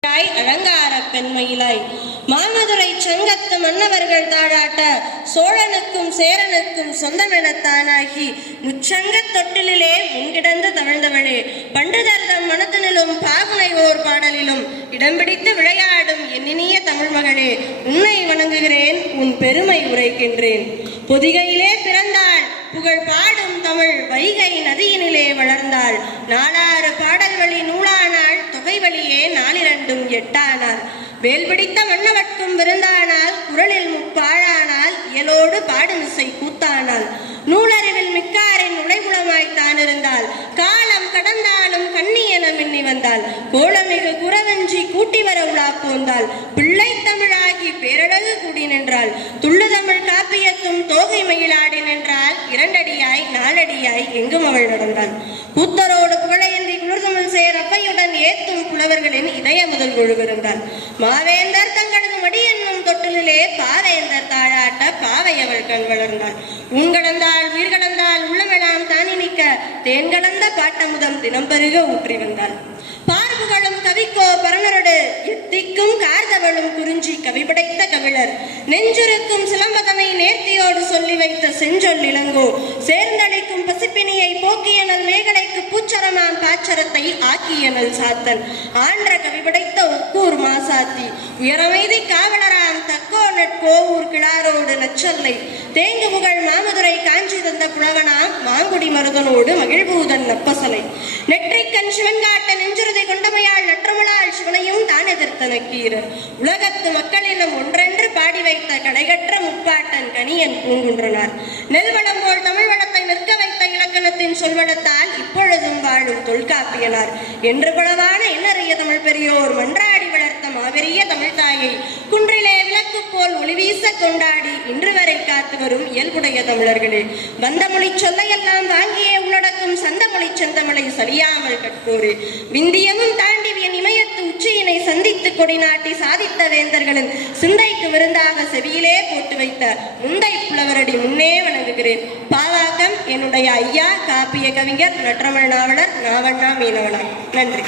தாய் அலங்கார பெண்மயிலாய். மாமதுரை சங்கத்து மன்னவர்கள் தாழாட்ட சோழனுக்கும் சேரனுக்கும் சொந்தமெனத்தானாகி முச்சங்கத் தொட்டிலே முன்கிடந்து தவழ்ந்தவளே. பண்டுதர்தம் மனத்தினிலும் பாகுனை ஓர் பாடலிலும் இடம் பிடித்து விளையாடும் என்னினிய தமிழ் மகளே உன்னை வணங்குகிறேன் உன் பெருமை உரைக்கின்றேன். பொதிகையிலே பிறந்தாள் புகழ் பாடும் தமிழ் வைகை நதியினிலே வளர்ந்தாள். நாலாறு பாடல்களின் வேண்டும் எட்டானாள் வேல் பிடித்த மன்னவட்கும் விருந்தானால் குரலில் முப்பாழானால் இயலோடு பாடுமிசை கூத்தானால். நூலறிவில் மிக்காரின் உடைகுளமாய் இருந்தால் காலம் கடந்தாலும் என மின்னி வந்தால். கோலமிகு குறவஞ்சி கூட்டி வர உலா போந்தால். பிள்ளை தமிழாகி பேரழகு கூடி நின்றாள் துள்ளு தமிழ் காப்பியத்தும் தோகை மயிலாடி நின்றால். இரண்டடியாய் நாலடியாய் எங்கும் அவள் நடந்தாள். கூத்தரோடு இதய மாவேந்தர் தங்களது மடி என்னும் தொட்டிலே பாவேந்தர் தாழாட்ட பாவை அவள் கண் கடந்தால் உயிர் கடந்தால் உள்ளமெல்லாம் தானி நிற்க தேன் கடந்த பாட்டமுதம் தினம் பெருக ஊற்றி வந்தாள் பார்வுகளும் கவிக்கோ பரணரோடு எத்திக்கும் கார்தவளும் குறிஞ்சி கவி படைத்த கவிழர். நெஞ்சிருக்கும் சிலம்பகமை நேர்த்தியோடு சொல்லி வைத்த செஞ்சொல் இளங்கோ சேர்ந்தடை நான் காச்சரத்தை பாச்சரத்தை ஆக்கியனல் சாத்தன். ஆன்ற கவி படைத்த உக்கூர் மாசாத்தி. உயரமைதி காவலராம் தக்கோ நட்கோவூர் கிளாரோடு நச்சல்லை. தேங்கு புகழ் மாமதுரை காஞ்சி தந்த புலவனாம் மாங்குடி மருதனோடு மகிழ்பூதன் நப்பசலை. நெற்றிக்கண் சிவன்காட்ட நெஞ்சுருதை கொண்டமையால் நற்றமிழாள் சிவனையும் தான் எதிர்த்த நக்கீரர் உலகத்து மக்களினம் ஒன்றென்று பாடி வைத்த கடைகற்ற முப்பாட்டன் கனியன் பூங்குன்றனார் நெல்வளம் போல் தமிழ் வளத்தை நிற்க வைத்த இலக்கணத்தின் சொல்வனத்தால் இப்பொழுதும் வாழும் தொல்காப்பியனார். என்று குளவான இன்னறிய தமிழ் பெரியோர் மன்றாடி வளர்த்த மாபெரிய தமிழ் தாயை குன்றிலே விளக்கு போல் ஒளிவீச கொண்டாடி இன்று வரை காத்து வரும் இயல்புடைய தமிழர்களே. வந்த மொழி சொல்லையெல்லாம் வாங்கியே உள்ளடக்கும் சந்த மொழி செந்தமிழை சரியாமல் கற்போரே. விந்தியமும் தாண்டி என் இமயத்து உச்சியினை சந்தித்து கொடி நாட்டி சாதித்த வேந்தர்களின் சிந்தைக்கு விருந்தாக செவியிலே போட்டு வைத்த முந்தை புலவரடி முன்னே வணங்குகிறேன். என்னுடைய ஐயா காப்பிய கவிஞர் நற்றமிழ் நாவலர் நாவண்ணா மீனவனா. நன்றி.